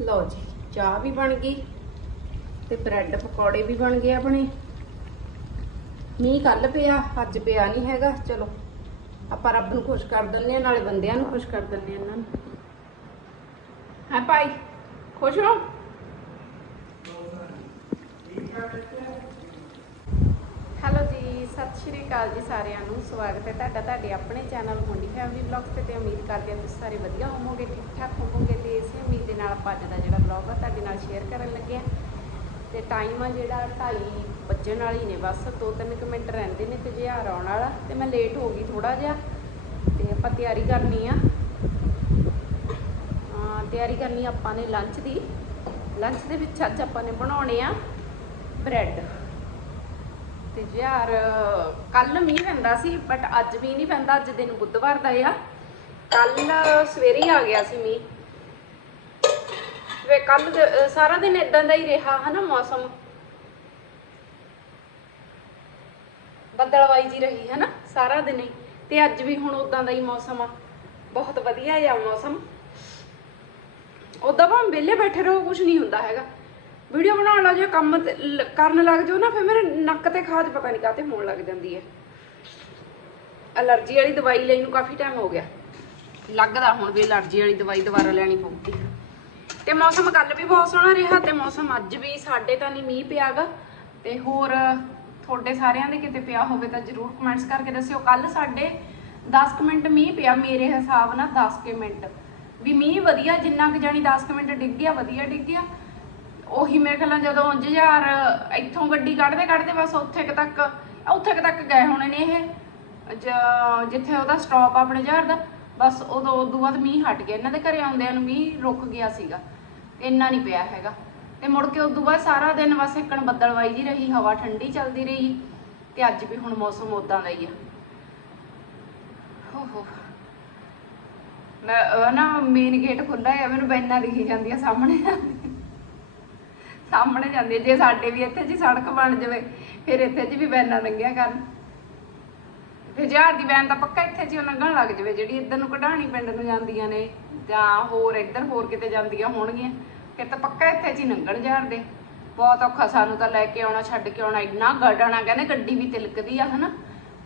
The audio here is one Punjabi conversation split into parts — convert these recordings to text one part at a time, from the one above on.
ਲਓ ਜੀ, ਚਾਹ ਵੀ ਬਣ ਗਈ ਤੇ ਬ੍ਰੈਡ ਪਕੌੜੇ ਵੀ ਬਣ ਗਏ ਆਪਣੇ। ਮੀਂਹ ਕੱਲ ਪਿਆ, ਅੱਜ ਪਿਆ ਨਹੀਂ ਹੈਗਾ, ਚਲੋ। ਆਪਾਂ ਰੱਬ ਨੂੰ ਖੁਸ਼ ਕਰ ਦਿੰਨੇ ਆ ਨਾਲੇ ਬੰਦਿਆਂ ਨੂੰ ਖੁਸ਼ ਕਰ ਦਿੰਨੇ ਆ ਇਹਨਾਂ ਨੂੰ। ਹੈ ਭਾਈ, ਖੁਸ਼ ਹੋ ਹੈਲੋ ਜੀ ਸਤਿ ਸ਼੍ਰੀ ਅਕਾਲ ਜੀ ਸਾਰਿਆਂ ਨੂੰ। ਸਵਾਗਤ ਹੈ ਤੁਹਾਡਾ ਤੁਹਾਡੇ ਆਪਣੇ ਚੈਨਲ ਮੁੰਡੀ ਫੈਮਿਲੀ ਵਲੌਗਸ ਤੇ ਤੇ ਉਮੀਦ ਕਰਦੇ ਹਾਂ ਤੁਸੀਂ ਸਾਰੇ ਵਧੀਆ ਹੋਵੋਗੇ ਠੀਕ ਠਾਕ ਹੋਵੋਗੇ ਤੇ ਇਸੇ ਉਮੀਦ ਦੇ ਨਾਲ ਆਪਾਂ ਅੱਜ ਦਾ ਜਿਹੜਾ ਵਲੌਗ ਆ ਤੁਹਾਡੇ ਨਾਲ ਸ਼ੇਅਰ ਕਰਨ ਲੱਗੇ ਆ ਤੇ ਟਾਈਮ ਆ ਜਿਹੜਾ 2:30 ਵੱਜਣ ਵਾਲੀ ਨੇ ਬਸ 2-3 ਕੁ ਮਿੰਟ ਰਹਿੰਦੇ ਨੇ ਤੇ ਜਿਹਾਰ ਆਉਣ ਵਾਲਾ, ਤੇ ਮੈਂ ਲੇਟ ਹੋ ਗਈ ਥੋੜਾ ਜਿਹਾ, ਤੇ ਆਪਾਂ ਤਿਆਰੀ ਕਰਨੀ ਆ। ਹਾਂ, ਤਿਆਰੀ ਕਰਨੀ ਆਪਾਂ ਨੇ ਲੰਚ ਦੀ। ਲੰਚ ਦੇ ਵਿੱਚ ਅੱਜ ਆਪਾਂ ਨੇ ਬਣਾਉਣੇ ਆ ਬ੍ਰੈਡ ਤੇ ਯਾਰ ਕੱਲ ਮੀਂਹ ਪੈਂਦਾ ਸੀ ਬਟ ਅੱਜ ਵੀ ਨਹੀਂ ਪੈਂਦਾ, ਅੱਜ ਦਿਨ ਬੁੱਧਵਾਰ ਦਾ ਆ। ਕੱਲ ਸਵੇਰੇ ਹੀ ਆ ਗਿਆ ਸੀ ਮੀਂਹ। ਵੇ ਕੱਲ ਸਾਰਾ ਦਿਨ ਇਦਾਂ ਦਾ ਹੀ ਰਿਹਾ, ਹਨਾ, ਮੌਸਮ? ਬੱਦਲਵਾਈ ਜੀ ਰਹੀ ਹੈ ਨਾ ਸਾਰਾ ਦਿਨ ਹੀ। ਤੇ ਅੱਜ ਵੀ ਹੁਣ ਉਦਾਂ ਦਾ ਹੀ ਮੌਸਮ ਆ। ਬਹੁਤ ਵਧੀਆ ਆ ਮੌਸਮ। ਉਦਾਂ ਭਾਵੇਂ ਵਿਹਲੇ ਬੈਠੇ ਰਹੋ ਕੁਝ ਨਹੀਂ ਹੁੰਦਾ ਹੈਗਾ। ਵੀਡੀਓ ਬਣਾਉਣ ਲੱਗ ਜਾਓ, ਕੰਮ ਤੇ ਲ- ਕਰਨ ਲੱਗ ਜਾਓ ਨਾ, ਫਿਰ ਮੇਰੇ ਨੱਕ ਤੇ ਖਾਜ ਪਤਾ ਨਹੀਂ ਕਾਤੇ ਹੋਣ ਲੱਗ ਜਾਂਦੀ ਹੈ। ਅਲਰਜੀ ਵਾਲੀ ਦਵਾਈ ਲੈਣ ਨੂੰ ਕਾਫੀ ਟਾਈਮ ਹੋ ਗਿਆ। ਲੱਗਦਾ ਹੁਣ ਵੀ ਅਲਰਜੀ ਵਾਲੀ ਦਵਾਈ ਦੁਬਾਰਾ ਲੈਣੀ ਪਊਗੀ। ਤੇ ਮੌਸਮ ਕੱਲ ਵੀ ਬਹੁਤ ਸੋਹਣਾ ਰਿਹਾ ਤੇ ਮੌਸਮ ਅੱਜ ਵੀ ਸਾਡੇ ਤਾਂ ਨਹੀਂ ਮੀਂਹ ਪਿਆਗਾ। ਤੇ ਹੋਰ ਤੁਹਾਡੇ ਸਾਰਿਆਂ ਦੇ ਕਿਤੇ ਪਿਆ ਹੋਵੇ ਤਾਂ ਜਰੂਰ ਕਮੈਂਟਸ ਕਰਕੇ ਦੱਸਿਓ। ਕੱਲ ਸਾਡੇ 10 ਕੁ ਮਿੰਟ ਮੀਂਹ ਪਿਆ ਮੇਰੇ ਹਿਸਾਬ ਨਾਲ 10 ਕੁ ਮਿੰਟ। ਵੀ ਮੀਂਹ ਵਧੀਆ, ਜਿੰਨਾ ਕੁ ਜਾਣੀ 10 ਕੁ ਮਿੰਟ ਡਿੱਗ ਗਿਆ, ਵਧੀਆ ਡਿੱਗ ਗਿਆ। ਉਹੀ ਮੇਰੇ ਖਿਆਲ ਨਾਲ ਜਦੋਂ ਉਂਝ ਇੱਥੋਂ ਗੱਡੀ ਕੱਢਦੇ ਕੱਢਦੇ ਬਸ ਉੱਥੇ ਕੁ ਤੱਕ, ਉੱਥੇ ਕੁ ਤੱਕ ਗਏ ਹੋਣੇ ਨੇ ਇਹ। ਜਿੱਥੇ ਉਹਦਾ ਸਟਾਪ ਆਪਣੇ ਯਾਰ ਦਾ, ਬਸ ਉਦੋਂ ਉਦੋਂ ਬਾਅਦ ਮੀਂਹ ਹਟ ਗਿਆ। ਇਹਨਾਂ ਦੇ ਘਰੇ ਆਉਂਦਿਆਂ ਨੂੰ ਮੀਂਹ ਰੁਕ ਗਿਆ ਸੀਗਾ। ਇੰਨਾ ਨਹੀਂ ਪਿਆ ਹੈਗਾ। ਤੇ ਮੁੜ ਕੇ ਉਦੋਂ ਬਾਅਦ ਸਾਰਾ ਦਿਨ ਬਸ ਇੱਕਣ ਬੱਦਲਵਾਈ ਜੀ ਰਹੀ, ਹਵਾ ਠੰਡੀ ਚੱਲਦੀ ਰਹੀ ਤੇ ਅੱਜ ਵੀ ਹੁਣ ਮੌਸਮ ਉਦਾਂ ਦਾ ਹੀ ਆ। ਹੋ ਮੈਂ ਨਾ ਮੇਨ ਗੇਟ ਖੁੱਲਾ ਹੈ ਮੈਨੂੰ ਬੈਨਾਂ ਦਿਖੀ ਜਾਂਦੀਆਂ ਸਾਹਮਣੇ। ਸਾਹਮਣੇ ਜਾਂਦੀ ਜੇ ਸਾਡੇ ਵੀ ਇੱਥੇ ਜੀ ਸੜਕ ਬਣ ਜਾਵੇ, ਫਿਰ ਇੱਥੇ ਜੀ ਵੀ ਬੈਨਾਂ ਲੰਘਿਆ ਕਰਨ। ਤੇ ਜਹਾਰ ਦੀ ਬੈਨ ਤਾਂ ਪੱਕਾ ਇੱਥੇ ਜੀ ਲੰਘਣ ਲੱਗ ਜਾਵੇ, ਜਿਹੜੀ ਇੱਧਰ ਨੂੰ ਕਢਾਣੀ ਪਿੰਡ ਨੂੰ ਜਾਂਦੀਆਂ ਨੇ, ਜਾਂ ਹੋਰ ਇੱਧਰ ਹੋਰ ਕਿਤੇ ਜਾਂਦੀਆਂ ਹੋਣਗੀਆਂ, ਫਿਰ ਤਾਂ ਪੱਕਾ ਇੱਥੇ ਜੀ ਲੰਘਣ ਜਹਾਰ ਦੇ। ਬਹੁਤ ਔਖਾ ਸਾਨੂੰ ਤਾਂ ਲੈ ਕੇ ਆਉਣਾ, ਛੱਡ ਕੇ ਆਉਣਾ, ਇੰਨਾ ਗੱਡਣਾ, ਕਹਿੰਦੇ ਗੱਡੀ ਵੀ ਤਿਲਕਦੀ ਆ, ਹਨਾ?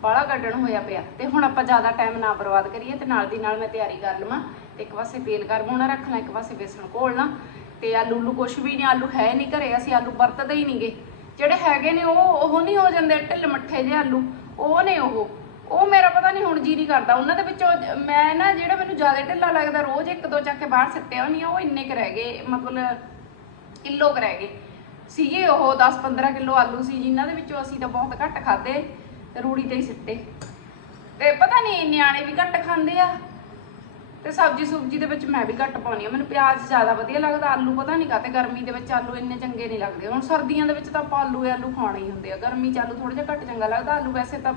ਬਾਹਲਾ ਗੱਡਣ ਹੋਇਆ ਪਿਆ। ਤੇ ਹੁਣ ਆਪਾਂ ਜ਼ਿਆਦਾ ਟਾਈਮ ਨਾ ਬਰਬਾਦ ਕਰੀਏ ਤੇ ਨਾਲ ਦੀ ਨਾਲ ਮੈਂ ਤਿਆਰੀ ਕਰ ਲਵਾਂ, ਤੇ ਇੱਕ ਪਾਸੇ ਤੇਲ ਗਰਮ ਹੋਣਾ ਰੱਖਣਾ ਇੱਕ ਪਾਸੇ ਬੇਸਣ ਘੋਲਣਾ ਤੇ ਆਲੂ ਨੂੰ ਕੁਛ ਵੀ ਨਹੀਂ, ਆਲੂ ਹੈ ਨਹੀਂ ਘਰੇ, ਅਸੀਂ ਆਲੂ ਵਰਤਦੇ ਹੀ ਨਹੀਂਗੇ। ਜਿਹੜੇ ਹੈਗੇ ਨੇ ਉਹ ਉਹ ਨਹੀਂ ਹੋ ਜਾਂਦੇ, ਢਿੱਲ ਮੱਠੇ ਜਿਹੇ ਆਲੂ। ਉਹ ਨੇ ਉਹ। ਉਹ ਮੇਰਾ ਪਤਾ ਨਹੀਂ ਹੁਣ ਜੀ ਨਹੀਂ ਕਰਦਾ। ਉਹਨਾਂ ਦੇ ਵਿੱਚੋਂ ਮੈਂ ਨਾ ਜਿਹੜਾ ਮੈਨੂੰ ਜ਼ਿਆਦਾ ਢਿੱਲਾ ਲੱਗਦਾ, ਰੋਜ਼ ਇੱਕ ਦੋ ਚੱਕ ਕੇ ਬਾਹਰ ਸਿੱਟਿਆ ਹੁੰਦੀ ਆ ਉਹ ਇੰਨੇ ਕੁ ਰਹਿ ਗਏ, ਮਤਲਬ ਕਿਲੋ ਕੁ ਰਹਿ ਗਏ। ਸੀਗੇ ਉਹ 10-15 ਕਿਲੋ ਆਲੂ ਸੀ, ਜਿਨ੍ਹਾਂ ਦੇ ਵਿੱਚੋਂ ਅਸੀਂ ਤਾਂ ਬਹੁਤ ਘੱਟ ਖਾਦੇ ਰੂੜੀ ਤੇ ਹੀ ਸਿੱਟੇ। ਤੇ ਪਤਾ ਨਹੀਂ ਨਿਆਣੇ ਵੀ ਘੱਟ ਖਾਂਦੇ ਆ। ਤੇ ਸਬਜ਼ੀ ਸੁਬਜੀ ਦੇ ਵਿੱਚ ਮੈਂ ਵੀ ਘੱਟ ਪਾਉਣੀ ਆ ਮੈਨੂੰ ਪਿਆਜ਼ ਜ਼ਿਆਦਾ ਵਧੀਆ ਲੱਗਦਾ, ਆਲੂ ਪਤਾ ਨਹੀਂ ਕਾਤੇ ਗਰਮੀ ਦੇ ਵਿੱਚ ਆਲੂ ਇੰਨੇ ਚੰਗੇ ਨਹੀਂ ਲੱਗਦੇ। ਹੁਣ ਸਰਦੀਆਂ ਦੇ ਵਿੱਚ ਤਾਂ ਆਪਾਂ ਆਲੂ ਆਲੂ ਖਾਣੇ ਹੀ ਹੁੰਦੇ ਆ। ਗਰਮੀ ਚ ਆਲੂ ਥੋੜਾ ਜਿਹਾ ਘੱਟ ਚੰਗਾ ਲੱਗਦਾ। ਆਲੂ ਵੈਸੇ ਤਾਂ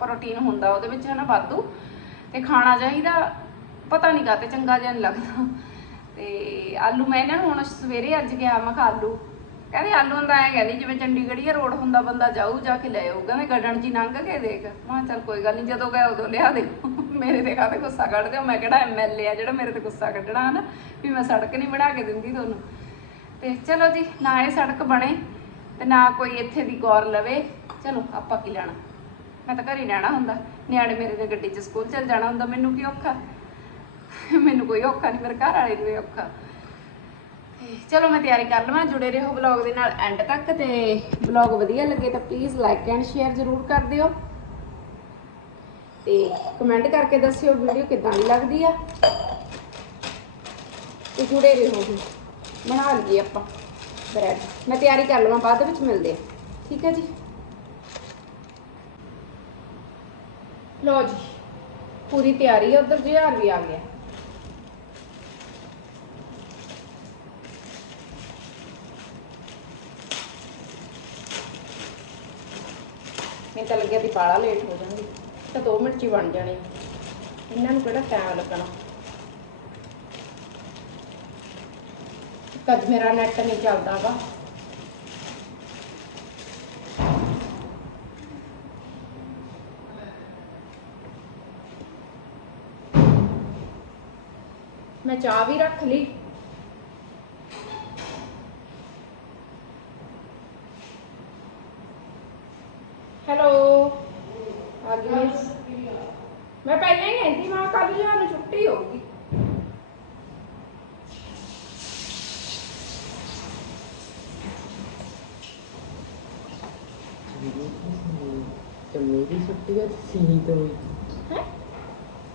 ਪ੍ਰੋਟੀਨ ਹੁੰਦਾ, ਉਹਦੇ ਵਿੱਚ ਹਨਾ ਵਾਧੂ। ਤੇ ਖਾਣਾ ਚਾਹੀਦਾ, ਪਤਾ ਨਹੀਂ ਕਾਤੇ ਚੰਗਾ ਜਿਹਾ ਨਹੀਂ ਲੱਗਦਾ। ਤੇ ਆਲੂ ਮੈਂ ਇਹਨਾਂ ਨੂੰ ਹੁਣ ਸਵੇਰੇ ਅੱਜ ਗਿਆ ਮੈਂ ਕਿਹਾ ਆਲੂ ਕਹਿੰਦੇ ਆਲੂ ਹੁੰਦਾ ਐ ਕਹਿੰਦੀ, ਜਿਵੇਂ ਚੰਡੀਗੜ੍ਹੀਆ ਰੋਡ ਹੁੰਦਾ, ਬੰਦਾ ਜਾਊ, ਜਾ ਕੇ ਲੈ ਆਊ। ਕਹਿੰਦੇ ਗੱਡਣ ਜੀ ਲੰਘ ਕੇ ਦੇਖ। ਮੈਂ ਕਿਹਾ, ਚੱਲ ਕੋਈ ਗੱਲ ਨਹੀਂ ਜਦੋਂ ਗਏ ਉਦੋਂ ਲਿਆ ਦੇ। ਮੇਰੇ ਤੇ ਕਾਹਤੇ ਗੁੱਸਾ ਕੱਢ ਦਿਓ ਮੈਂ ਕਿਹੜਾ ਐਮਐਲਏ ਆ ਜਿਹੜਾ ਮੇਰੇ ਤੇ ਗੁੱਸਾ ਕੱਢਣਾ ਹਨਾ, ਵੀ ਮੈਂ ਸੜਕ ਨਹੀਂ ਬਣਾ ਕੇ ਦਿੰਦੀ ਤੁਹਾਨੂੰ। ਤੇ ਚਲੋ ਜੀ, ਨਾ ਇਹ ਸੜਕ ਬਣੇ ਤੇ ਨਾ ਕੋਈ ਇੱਥੇ ਦੀ ਗੌਰ ਲਵੇ। ਚਲੋ, ਆਪਾਂ ਕੀ ਲੈਣਾ? ਮੈਂ ਤਾਂ ਘਰ ਹੀ ਰਹਿਣਾ ਹੁੰਦਾ। ਨਿਆਣੇ ਮੇਰੇ ਦੇ ਗੱਡੀ 'ਚ ਸਕੂਲ ਚਲ ਜਾਣਾ ਹੁੰਦਾ, ਮੈਨੂੰ ਕੀ ਔਖਾ? ਮੈਨੂੰ ਕੋਈ ਔਖਾ ਨਹੀਂ ਮੇਰੇ ਘਰ ਵਾਲੇ ਨੂੰ ਹੀ ਔਖਾ। ਚਲੋ ਮੈਂ ਤਿਆਰੀ ਕਰ ਲਵਾਂ, ਜੁੜੇ ਰਹੋ ਵਲੌਗ ਦੇ ਨਾਲ ਐਂਡ ਤੱਕ ਤੇ ਵਲੌਗ ਵਧੀਆ ਲੱਗੇ ਤਾਂ ਪਲੀਜ਼ ਲਾਈਕ ਐਂਡ ਸ਼ੇਅਰ ਜ਼ਰੂਰ ਕਰ ਦਿਓ। ਤੇ ਕਮੈਂਟ ਕਰਕੇ ਦੱਸਿਓ ਵੀਡੀਓ ਕਿਦਾਂ ਦੀ ਲੱਗਦੀ ਆ। ਤੇ ਜੁੜੇ ਰਹੋ ਜੀ ਬਣਾ ਲਈਏ ਆਪਾਂ ਬ੍ਰੈਡ ਮੈਂ ਤਿਆਰੀ ਕਰ ਲਵਾਂ, ਬਾਅਦ ਵਿੱਚ ਮਿਲਦੇ ਆ। ਠੀਕ ਹੈ ਜੀ? ਲੋ ਜੀ, ਪੂਰੀ ਤਿਆਰੀ ਹੈ ਉਧਰ ਜਿਹਾਰ ਵੀ ਆ ਗਿਆ। ਮੈਨੂੰ ਤਾਂ ਲੱਗਿਆ ਦੀ ਪਾਲਾ ਲੇਟ ਹੋ ਜਾਂਦੀ ਤਾਂ 2 ਮਿੰਟ ਚ ਹੀ ਬਣ ਜਾਣੇ ਇਹਨਾਂ ਨੂੰ ਕਿਹੜਾ ਟਾਈਮ ਲੱਗਣਾ? ਕਦ ਮੇਰਾ ਨੈਟ ਨਹੀਂ ਚੱਲਦਾ ਵਾ ਮੈਂ ਚਾਹ ਵੀ ਰੱਖ ਲਈ। ਚੰਮੇ ਦੀ ਸੁੱਤੀ ਆ ਸੀ ਤੋਂ ਹੈ?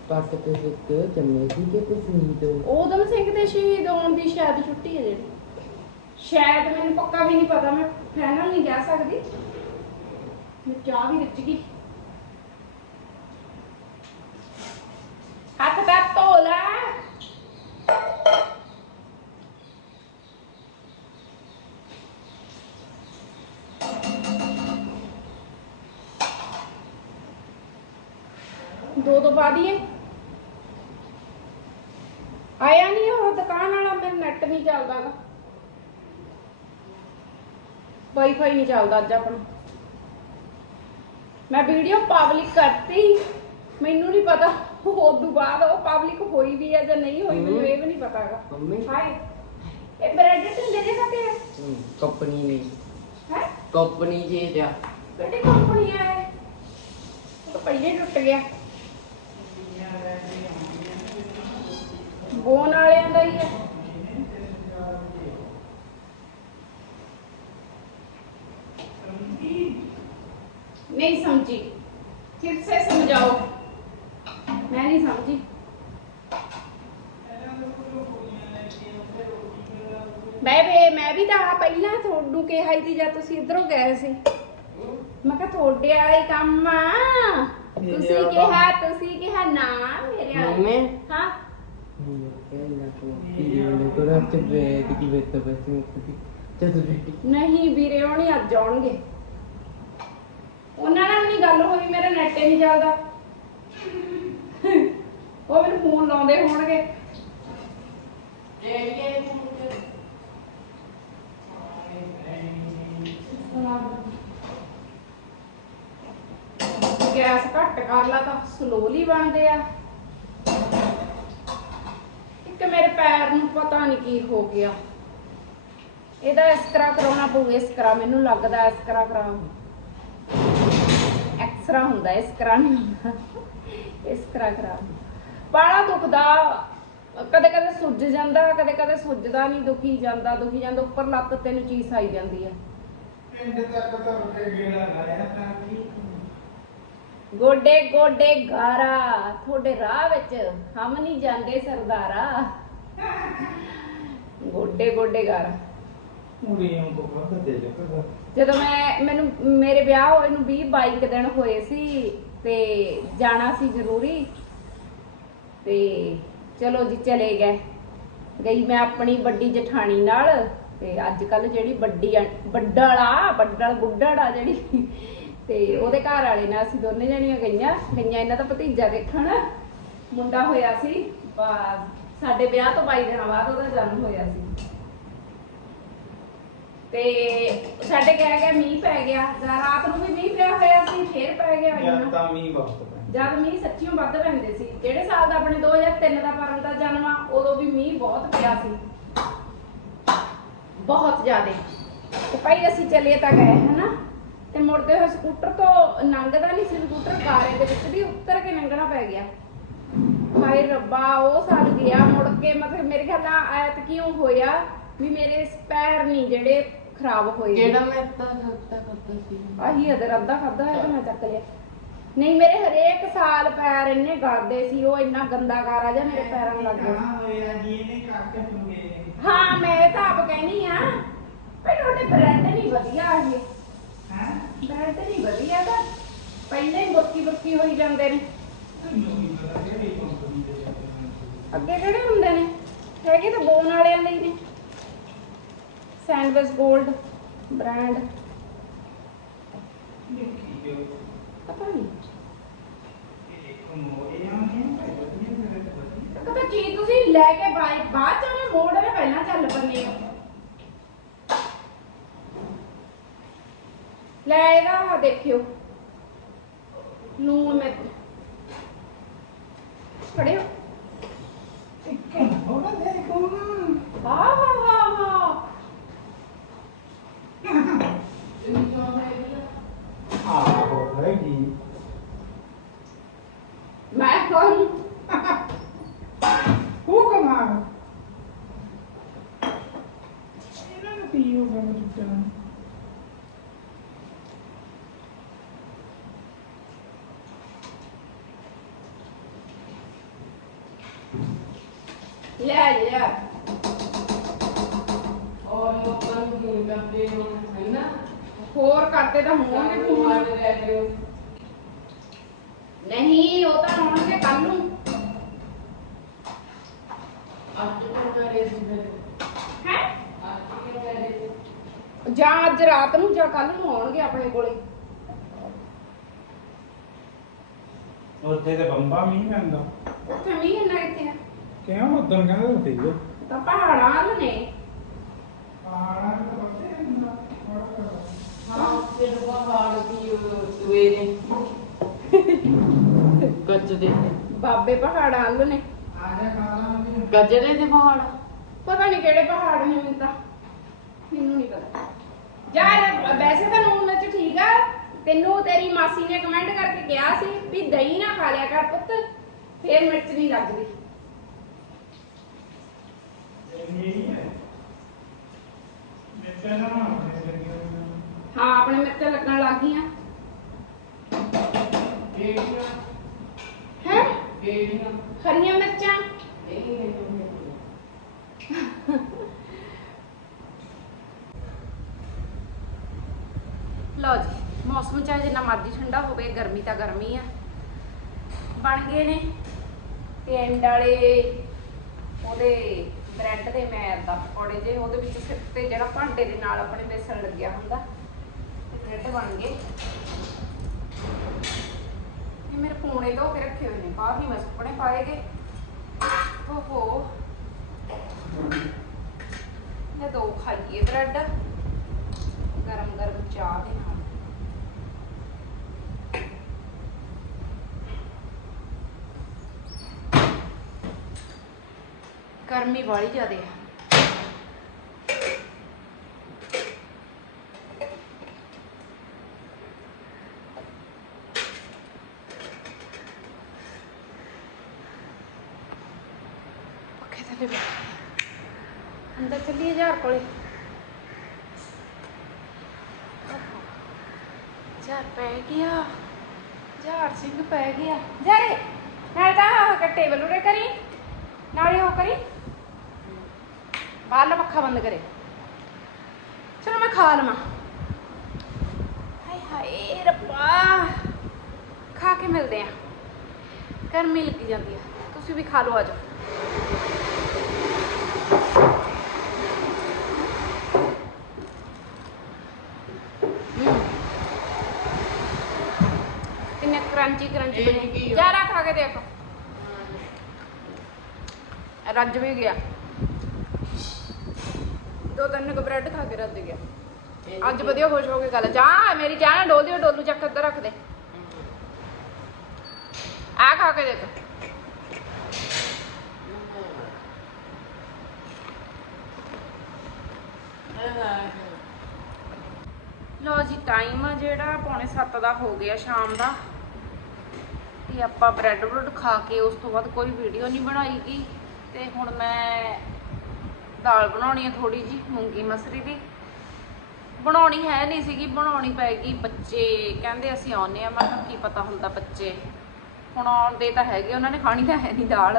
ਪੱਟ ਤੇ ਸੁੱਤ ਚੰਮੇ ਦੀ ਕਿ ਤੇ ਸੀ ਤੋਂ ਉਦਮ ਸਿੰਘ ਦੇ ਸ਼ਹੀਦ ਹੋਣ ਦੀ ਸ਼ਾਇਦ ਛੁੱਟੀ ਹੈ ਜਿਹੜੀ। ਸ਼ਾਇਦ ਮੈਨੂੰ ਪੱਕਾ ਵੀ ਨਹੀਂ ਪਤਾ ਮੈਂ ਫਾਈਨਲ ਨਹੀਂ ਕਹਿ ਸਕਦੀ। ਮੈਂ ਚਾਹ ਵੀ ਰੱਜ ਗਈ। ਦੋ ਦੋ ਪਾ ਦਈਏ ਆਇਆ ਨਹੀਂ ਉਹ ਦੁਕਾਨ ਵਾਲਾ ਮੇਰਾ ਨੈਟ ਨਹੀਂ ਚੱਲਦਾ ਗਾ। ਵਾਈਫਾਈ ਨਹੀਂ ਚੱਲਦਾ ਅੱਜ ਆਪਣਾ। ਮੈਂ ਵੀਡੀਓ ਪਬਲਿਕ ਕਰਤੀ ਮੈਨੂੰ ਨਹੀਂ ਪਤਾ ਉਹ ਤੋਂ ਬਾਅਦ ਉਹ ਪਬਲਿਕ ਹੋਈ ਵੀ ਹੈ ਜਾਂ ਨਹੀਂ ਹੋਈ ਮੈਨੂੰ ਇਹ ਵੀ ਨਹੀਂ ਪਤਾ ਹੈਗਾ ਮੰਮੀ। ਹਾਏ ਇਹ ਬ੍ਰੈਡ ਢਿੱਲੇ ਜਿਹੇ ਖਾਤੇ ਹੈ? ਕੰਪਨੀ ਨੇ। ਹੈ? ਕੰਪਨੀ ਜੇ ਜਾ। ਕਿਹੜੀ ਕੰਪਨੀ ਹੈ? ਉਹ ਪਹਿਲੇ ਟੁੱਟ ਗਿਆ। ਬੋਨ ਵਾਲਿਆਂ ਦਾ ਹੀ ਹੈ नहीं समझी फिर से समझाओ मैं नहीं समझी ਮੈਂ ਵੀ ਮੈਂ ਵੀ ਤਾਂ ਪਹਿਲਾਂ ਤੁਹਾਨੂੰ ਕਿਹਾ ਹੀ ਸੀ ਜਦ ਤੁਸੀਂ ਇਧਰੋਂ ਗਏ ਸੀ ਮੈਂ ਕਿਹਾ ਤੁਹਾਡੇ ਵਾਲਾ ਹੀ ਕੰਮ ਆ ਤੁਸੀਂ ਵਾਲਾ ਕਿਹਾ ਤੁਸੀਂ ਕਿਹਾ ਨਾ ਮੇਰੇ ਵਾਲਾ ਮੰਮੀ ਹਾਂ ਨਹੀਂ ਵੀਰੇ, ਉਹ ਨਹੀਂ ਅੱਜ ਆਉਣਗੇ। ਉਹਨਾਂ ਨਾਲ ਨਹੀਂ ਗੱਲ ਹੋਈ, ਮੇਰਾ ਨੈਟ ਨਹੀਂ ਚੱਲਦਾ। ਉਹ ਮੈਨੂੰ ਫੋਨ ਲਾਉਂਦੇ ਹੋਣਗੇ। ਗੈਸ ਘੱਟ ਕਰ ਲਾ ਤਾਂ ਸਲੋਲੀ ਬਣਦੇ ਆ। ਇੱਕ ਮੇਰੇ ਪੈਰ ਨੂੰ ਪਤਾ ਨਹੀਂ ਕੀ ਹੋ ਗਿਆ। ਇਹਦਾ ਐਕਸਰਾ ਕਰਾਉਣਾ ਪਊ ਐਕਸਰਾ ਮੈਨੂੰ ਲੱਗਦਾ ਐਕਸਰਾ ਕਰਾਉਂ ਐਕਸਰਾ ਹੁੰਦਾ ਐਕਸਰਾ ਨਹੀਂ ਹੁੰਦਾ। ਐਕਸਰਾ ਕਰਾ ਬਾਲਾ ਦੁਖਦਾ। ਕਦੇ ਕਦੇ ਸੁੱਜ ਜਾਂਦਾ ਕਦੇ ਕਦੇ ਸੁੱਜਦਾ ਨਹੀਂ, ਦੁਖੀ ਜਾਂਦਾ ਦੁਖੀ ਜਾਂਦਾ, ਉੱਪਰ ਲੱਤ ਤੈਨੂੰ ਚੀਸ ਆਈ ਜਾਂਦੀ ਆ। ਪਿੰਡ ਤੱਕ ਤਾਂ ਉੱਤੇ ਗੇੜਾ ਲਾਇਆ ਤਾਂ ਕੀ। ਗੋਡੇ ਗੋਡੇ ਗਾਰਾ ਤੁਹਾਡੇ ਰਾਹ ਵਿੱਚ ਹਮ ਨਹੀਂ ਜਾਂਦੇ ਸਰਦਾਰਾ। ਗੋਡੇ ਗੋਡੇ ਗਾਰਾ। ਪੂਰੀਆਂ ਕੋ ਪਤਾ ਦੇ ਜਾ ਜਦੋਂ ਮੈਂ ਮੈਨੂੰ ਮੇਰੇ ਵਿਆਹ ਹੋਏ ਨੂੰ 20 22 ਕੁ ਦਿਨ ਹੋਏ ਸੀ ਤੇ ਜਾਣਾ ਸੀ ਜ਼ਰੂਰੀ। ਤੇ ਚਲੋ ਜੀ ਚਲੇ ਗਏ। ਗਈ ਮੈਂ ਆਪਣੀ ਵੱਡੀ ਜਠਾਣੀ ਨਾਲ ਤੇ ਅੱਜ ਕੱਲ ਜਿਹੜੀ ਵੱਡੀ ਵੱਡਲ ਆ ਵੱਡਲ ਗੁੱਡੜ ਆ ਜਿਹੜੀ ਤੇ ਉਹਦੇ ਘਰ ਵਾਲੇ ਨਾਲ ਅਸੀਂ ਦੋਨੇ ਜਣੀਆਂ ਗਈਆਂ। ਗਈਆਂ ਇਹਨਾਂ ਦਾ ਭਤੀਜਾ ਦੇਖਣ। ਮੁੰਡਾ ਹੋਇਆ ਸੀ ਬਾ- ਸਾਡੇ ਵਿਆਹ ਤੋਂ 22 ਦਿਨਾਂ ਬਾਅਦ ਉਹਦਾ ਜਨਮ ਹੋਇਆ ਸੀ। ਤੇ ਸਾਡੇ ਕਹਿ ਗਿਆ ਮੀਂਹ ਪੈ ਗਿਆ। ਜਾਂ ਰਾਤ ਨੂੰ ਵੀ ਮੀਂਹ ਪਿਆ ਹੋਇਆ ਸੀ ਫੇਰ ਪੈ ਗਿਆ ਇੰਨਾ ਤਾਂ ਮੀਂਹ ਬਹੁਤ ਪੈ ਜਦ ਮੀਂਹ ਸੱਚੀਓ ਵੱਧ ਪੈਂਦੇ ਸੀ। ਜਿਹੜੇ ਸਾਲ ਦਾ ਆਪਣੇ 2003 ਦਾ ਪਰਮ ਦਾ ਜਨਮ ਆ ਉਦੋਂ ਵੀ ਮੀਂਹ ਬਹੁਤ ਪਿਆ ਸੀ। ਬਹੁਤ ਜ਼ਿਆਦੇ। ਤੇ ਭਾਈ ਅਸੀਂ ਚਲੇ ਤਾਂ ਗਏ ਹਨਾ? ਤੇ ਮੁੜਦੇ ਹੋਏ ਸਕੂਟਰ ਤੋਂ ਲੰਘਦਾ ਨਹੀਂ ਸੀ ਸਕੂਟਰ ਗਾਰੇ ਦੇ ਵਿੱਚ ਦੀ ਉੱਤਰ ਕੇ ਲੰਘਣਾ ਪੈ ਗਿਆ। ਹਾਏ ਰੱਬਾ ਉਹ ਸਾਲ ਗਿਆ ਮੁੜ ਕੇ ਮਤਲਬ ਮੇਰੇ ਖਿਆਲ ਨਾਲ ਐਤ ਕਿਉਂ ਹੋਇਆ ਵੀ ਮੇਰੇ ਪੈਰ ਨਹੀਂ ਜਿਹੜੇ ਖਰਾਬ ਹੋਏ। ਕਿਹੜਾ ਮੈਂ ਤਾਂ ਸੱਤਾ ਕਰਦਾ ਸੀ? ਆਹੀ ਅਦਰ ਅੱਧਾ ਖਾਦਾ ਹੈ ਤੇ ਮੈਂ ਚੱਕ ਲਿਆ। ਨਹੀਂ ਮੇਰੇ ਹਰੇਕ ਸਾਲ ਪੈਰ ਇੰਨੇ ਗਲਦੇ ਸੀ ਉਹ ਇੰਨਾ ਗੰਦਾ ਕਾਰਾ ਜਿਹਾ ਮੇਰੇ ਪੈਰਾਂ ਨੂੰ ਲੱਗ ਗਿਆ ਕਹਾਂ ਹੋਇਆ ਜੀ ਇਹਨੇ ਕਾਕੇ ਤੁੰਗੇ ਹਾਂ ਮੈਂ ਤਾਂ ਆਪ ਕਹਿਨੀ ਆ ਪਰ ਤੁਹਾਡੇ ਬ੍ਰੈਂਡ ਨਹੀਂ ਵਧੀਆ ਇਹ ਹਾਂ ਬ੍ਰੈਂਡ ਵਧੀਆ ਤਾਂ। ਪਹਿਲੇ ਹੀ ਬੱਕੀ ਬੱਕੀ ਹੋਈ ਜਾਂਦੇ ਨੇ। ਅੱਗੇ ਕਿਹੜੇ ਹੁੰਦੇ ਨੇ? ਹੈਗੇ ਤਾਂ ਬੋਨ ਵਾਲਿਆਂ ਦੇ ਹੀ ਨੇ। ਸੈਂਡਵਿਚ 골ਡ ਬ੍ਰਾਂਡ। ਪਤਾ ਨਹੀਂ। ਤਾਂ ਚੀਜ਼ ਤੁਸੀਂ ਲੈ ਕੇ ਬਾਈ ਬਾਅਦ ਚ ਉਹਨੇ ਮੋੜ ਨੇ ਪਹਿਲਾਂ ਚੱਲ ਪੰਨੇ ਲੈ ਇਹਦਾ ਦੇਖਿਓ। ਲੂਣ ਮੈਂ ਫੜਿਓ ਇੱਕ ਹੋਣਾ ਦੇ ਕੋਣਾ ਹਾਂ ਹਾਂ ਹਾਂ ਹਾਂ ਆਹੋ ਹੈਗੀ ਮੈਂ ਕੋਲ ਉਹ ਕਮਾਲ ਇਹਨਾਂ ਨੂੰ ਪੀਓ ਗਮ ਚੁੱਕਣਾ ਲੈ ਲਿਆ ਔਰ ਲੋਕਾਂ ਨੂੰ ਫੋਨ ਕਰਦੇ ਹੋ ਹੈ ਨਾ ਹੋਰ ਕਰਦੇ ਤਾਂ ਹੋਣਗੇ ਫੋਨ। ਰੇਡੀਓ ਨਹੀਂ ਉਹ ਤਾਂ ਆਉਣਗੇ ਕੱਲ ਨੂੰ। ਅੱਜ ਕਿਉਂ ਕਰੇ ਸੀ ਫਿਰ? ਹੈ? ਅੱਜ ਕਿਉਂ ਕਰੇ ਸੀ? ਜਾਂ ਅੱਜ ਰਾਤ ਨੂੰ ਜਾਂ ਕੱਲ ਨੂੰ ਆਉਣਗੇ ਆਪਣੇ ਕੋਲੇ। ਉੱਥੇ ਤੇ ਬੰਬਾ ਮੀਂਹ ਪੈਂਦਾ। ਉੱਥੇ ਮੀਂਹ ਇੰਨਾ ਕਿੱਥੇ ਆ? ਕਿਉਂ ਉਦੋਂ ਕਹਿੰਦੇ ਹੁੰਦੇ ਸੀ ਤਾਂ ਪਹਾੜਾਂ ਵੱਲ ਨੇ। ਪਹਾੜਾਂ ਦੇ ਪੱਤੇ ਹੁੰਦਾ ਹਾਂ ਸਵੇਰੇ ਗੱਜਦੇ ਬਾਬੇ ਪਹਾੜਾਂ ਵੱਲ ਨੇ। ਗੱਜਰੇ ਦੇ ਪਹਾੜ। ਪਤਾ ਨਹੀਂ ਕਿਹੜੇ ਪਹਾੜ ਨੇ ਮੈਨੂੰ ਤਾਂ ਮੈਨੂੰ ਨਹੀਂ ਪਤਾ। ਯਾਰ ਵੈਸੇ ਤਾਂ ਨੂਨ ਮਿਰਚ ਠੀਕ ਆ। ਤੈਨੂੰ ਤੇਰੀ ਮਾਸੀ ਨੇ ਕਮੈਂਟ ਕਰਕੇ ਕਿਹਾ ਸੀ ਵੀ ਦਹੀਂ ਨਾ ਖਾ ਲਿਆ ਕਰ ਪੁੱਤ। ਫੇਰ ਮਿਰਚ ਨਹੀਂ ਲੱਗਦੀ। ਹਾਂ, ਆਪਣੇ ਮਿਰਚਾਂ ਲੱਗਣ ਲੱਗ ਗਈਆਂ। ਹੈ? ਹਰੀਆਂ ਮਿਰਚਾਂ? ਲਓ ਜੀ, ਮੌਸਮ ਚਾਹੇ ਜਿੰਨਾ ਮਰਜ਼ੀ ਠੰਡਾ ਹੋਵੇ, ਗਰਮੀ ਤਾਂ ਗਰਮੀ ਆ। ਬਣ ਗਏ ਨੇ। ਪਿੰਡ ਵਾਲੇ, ਉਹਦੇ ਬ੍ਰੈਡ ਦੇ ਮੈਂ ਦਾ ਪਕੌੜੇ ਜੇ, ਉਹਦੇ ਵਿੱਚ ਸਿਰ ਤੇ ਜਿਹੜਾ ਭਾਂਡੇ ਦੇ ਨਾਲ ਆਪਣੇ ਬੇਸਣ ਲੱਗਿਆ ਹੁੰਦਾ ਬ੍ਰੈਡ ਬਣ ਗਏ। ਇਹ ਮੇਰੇ ਪੂਣੇ ਧੋ ਕੇ ਰੱਖੇ ਹੋਏ ਨੇ, ਬਾਹਰ ਨਹੀਂ ਮੈਂ ਸੁੱਕਣੇ ਪਾਏਗੇ ਓਹੋ। ਇਹ ਦੋ ਖਾਈਏ ਬ੍ਰੈਡ ਗਰਮ ਗਰਮ ਚਾਹ ਦੇ ਨਾਲ। ਗਰਮੀ ਵਾਲੀ ਜ਼ਿਆਦੇ ਆ। ਅੰਦਰ ਚੱਲੀਏ ਹਜ਼ਾਰ ਕੋਲੇ। ਝਾੜ ਪੈ ਗਿਆ। ਝਾੜ ਸਿੰਘ ਪੈ ਗਿਆ। ਜਾਰੇ ਨਾਲ ਤਾਂ ਆਹ ਕੱਟੇ ਬਲੂੜੇ ਕਰੀ। ਨਾਲੇ ਉਹ ਕਰੀ ਬਾਹਰਲਾ ਪੱਖਾ ਬੰਦ ਕਰੇ ਚਲੋ ਮੈਂ ਖਾ ਲਵਾਂ ਹਾਏ ਹਾਏ ਰੱਬਾ ਖਾ ਕੇ ਮਿਲਦੇ ਆ ਗਰਮੀ ਲੱਗੀ ਜਾਂਦੀ ਆ ਤੁਸੀਂ ਵੀ ਖਾ ਲਓ ਆਜੋ ਕਿੰਨੇ ਕਰੰਚੀ ਕਰੰਚੀ ਇਹ ਬਣੀ ਕੀ ਆ? ਰੱਜ ਵੀ ਗਿਆ। ਦੋ ਤਿੰਨ ਕੁ ਬ੍ਰੈਡ ਖਾ ਕੇ ਰੱਜ ਗਿਆ। ਅੱਜ ਵਧੀਆ ਖੁਸ਼ ਹੋ ਕੇ ਗੱਲ ਜਾ ਮੇਰੀ ਚਾਹ ਨਾ ਡੋਲ ਦਿਓ ਡੋਲੂ ਚੱਕ ਕੇ ਰੱਖ ਦੇ। ਆ ਖਾ ਕੇ ਦੇਖ। ਲੋ ਜੀ ਟਾਈਮ ਜਿਹੜਾ, ਪੌਣੇ 7 ਦਾ ਹੋ ਗਿਆ ਸ਼ਾਮ ਦਾ। ਤੇ ਆਪਾਂ ਬ੍ਰੈਡ ਬਰਡ ਖਾ ਕੇ ਉਸ ਤੋਂ ਬਾਅਦ ਕੋਈ ਵੀਡੀਓ ਨਹੀਂ ਬਣਾਈਗੀ ਤੇ ਹੁਣ ਮੈਂ ਦਾਲ ਬਣਾਉਣੀ ਹੈ ਥੋੜੀ ਜੀ ਮੂੰਗੀ ਮਸਰੀ ਦੀ। ਬਣਾਉਣੀ ਹੈ ਨਹੀਂ ਸੀਗੀ, ਬਣਾਉਣੀ ਪੈਗੀ ਬੱਚੇ, ਕਹਿੰਦੇ ਅਸੀਂ ਆਉਨੇ ਆ ਮੈਂ ਕੀ ਪਤਾ ਹੁੰਦਾ ਬੱਚੇ। ਹੁਣ ਆਉਂਦੇ ਤਾਂ ਹੈਗੇ, ਉਹਨਾਂ ਨੇ ਖਾਣੀ ਤਾਂ ਹੈ ਨਹੀਂ ਦਾਲ।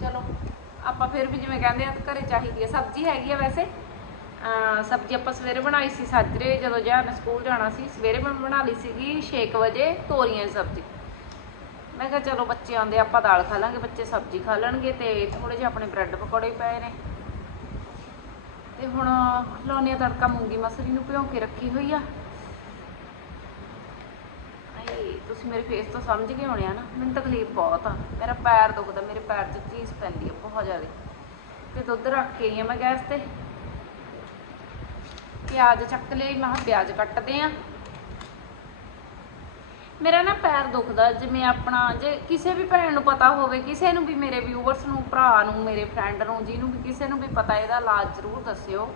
ਚਲੋ, ਆਪਾਂ ਫਿਰ ਵੀ ਜਿਵੇਂ ਕਹਿੰਦੇ ਆ, ਘਰੇ ਚਾਹੀਦੀ ਹੈ ਸਬਜ਼ੀ ਹੈਗੀ ਆ ਵੈਸੇ। ਸਬਜ਼ੀ ਆਪਾਂ ਸਵੇਰੇ ਬਣਾਈ ਸੀ, ਸਾਜਰੇ ਜਦੋਂ ਜਾਨ ਸਕੂਲ ਜਾਣਾ ਸੀ, ਸਵੇਰੇ ਮੈਂ ਬਣਾ ਲਈ ਸੀਗੀ 6 ਵਜੇ ਤੋਰੀਆਂ ਦੀ ਸਬਜ਼ੀ। ਮੈਂ ਕਿਹਾ ਚਲੋ ਬੱਚੇ ਆਉਂਦੇ ਆਪਾਂ ਦਾਲ ਖਾ ਲਾਂਗੇ, ਬੱਚੇ ਸਬਜ਼ੀ ਖਾ ਲੈਣਗੇ ਤੇ ਥੋੜੇ ਜਿਹੇ ਆਪਣੇ ਬ੍ਰੈਡ ਪਕੌੜੇ ਪਏ ਨੇ। ਤੇ ਹੁਣ ਲਾਉਣੇ ਆ ਤੜਕਾ, ਮੂੰਗੀ ਮਸਰੀ ਨੂੰ ਭਿਉਂ ਕੇ ਰੱਖੀ ਹੋਈ ਆ। ਆਏ ਤੁਸੀਂ ਮੇਰੇ ਫੇਸ ਤੋਂ ਸਮਝ ਗਏ ਹੋਣੇ ਆ ਨਾ, ਮੈਨੂੰ ਤਕਲੀਫ ਬਹੁਤ ਆ। ਮੇਰਾ ਪੈਰ ਦੁਖਦਾ, ਮੇਰੇ ਪੈਰ 'ਚ ਚੀਜ਼ ਪੈਂਦੀ ਆ ਬਹੁਤ ਜ਼ਿਆਦਾ। ਤੇ ਦੁੱਧ ਰੱਖ ਕੇ ਆਈ ਆ ਮੈਂ ਗੈਸ ਤੇ। ਪਿਆਜ਼ ਚੱਕ ਲਈ ਮੈਂ ਕਿਹਾ ਪਿਆਜ਼ ਕੱਟਦੇ ਆ। ਮੇਰਾ ਨਾ ਪੈਰ ਦੁਖਦਾ, ਜਿਵੇਂ ਆਪਣਾ, ਜੇ ਕਿਸੇ ਵੀ ਭੈਣ ਨੂੰ ਪਤਾ ਹੋਵੇ, ਕਿਸੇ ਨੂੰ ਵੀ ਮੇਰੇ ਵਿਊਵਰਸ ਨੂੰ, ਭਰਾ ਨੂੰ, ਮੇਰੇ ਫਰੈਂਡ ਨੂੰ, ਜਿਹਨੂੰ ਵੀ ਕਿਸੇ ਨੂੰ ਵੀ ਪਤਾ, ਇਹਦਾ ਇਲਾਜ ਜ਼ਰੂਰ ਦੱਸਿਓ।